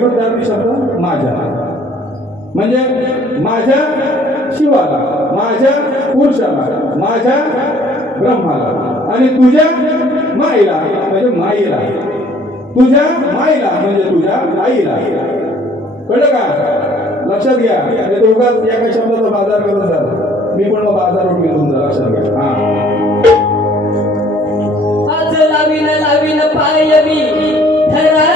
तुझ्या विरोधार्थी शब्द माझ्या. म्हणजे माझ्या शिवाला माझ्या पुरुषाला माझ्या ब्रह्माला. आणि तुझ्या माईला म्हणजे माईला. तुझ्या माईला म्हणजे तुझ्या आईला. कळलं का? लक्षात घ्या. हे दोघात एका शब्दाचा बाजार करत असाल मी पण मग बाजार उठली तुमचा लक्षात घ्या हा. लावीन लावीन पाय मी. धरा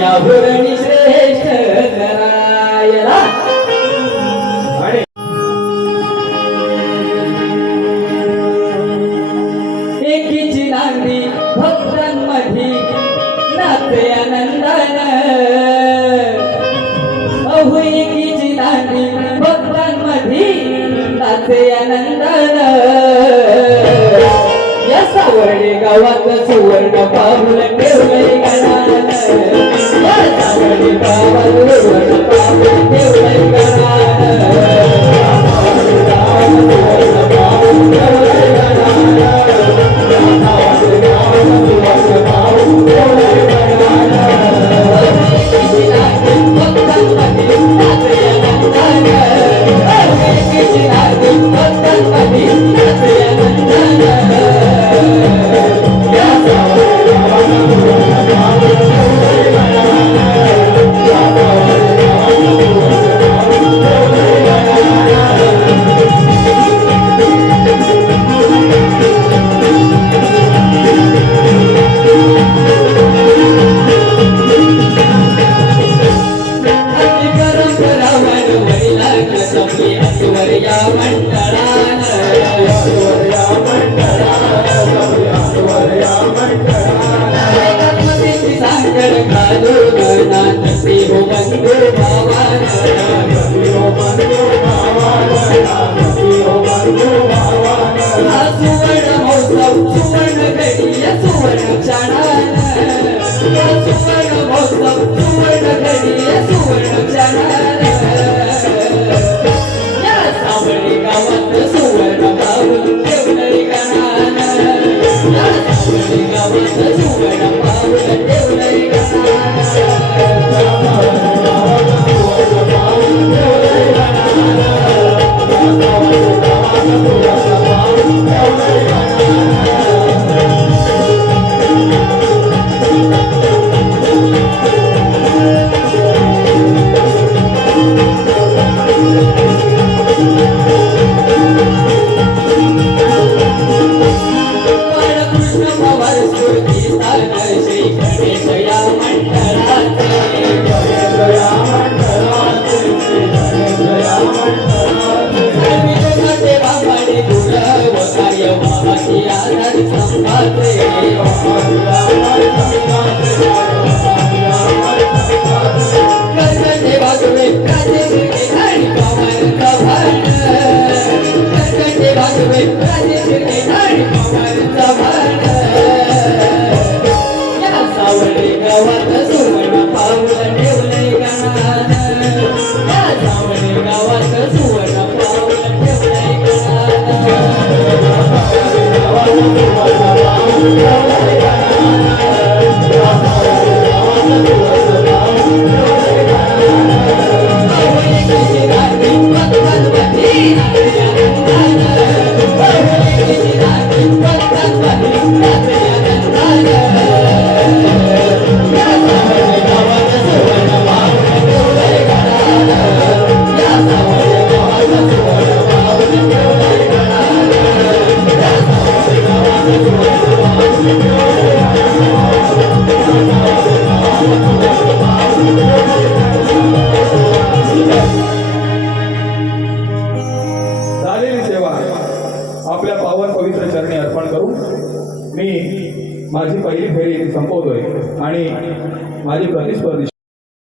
या हुरणी श्रेष्ठ करायला एकीची नांदी भक्तांमध्ये नाते आनंदान अहो एकीची नांदी भक्तांमध्ये या सावरणे गावात सुवर्ण पाहुल ठेवले गणाला Thank you. Oh,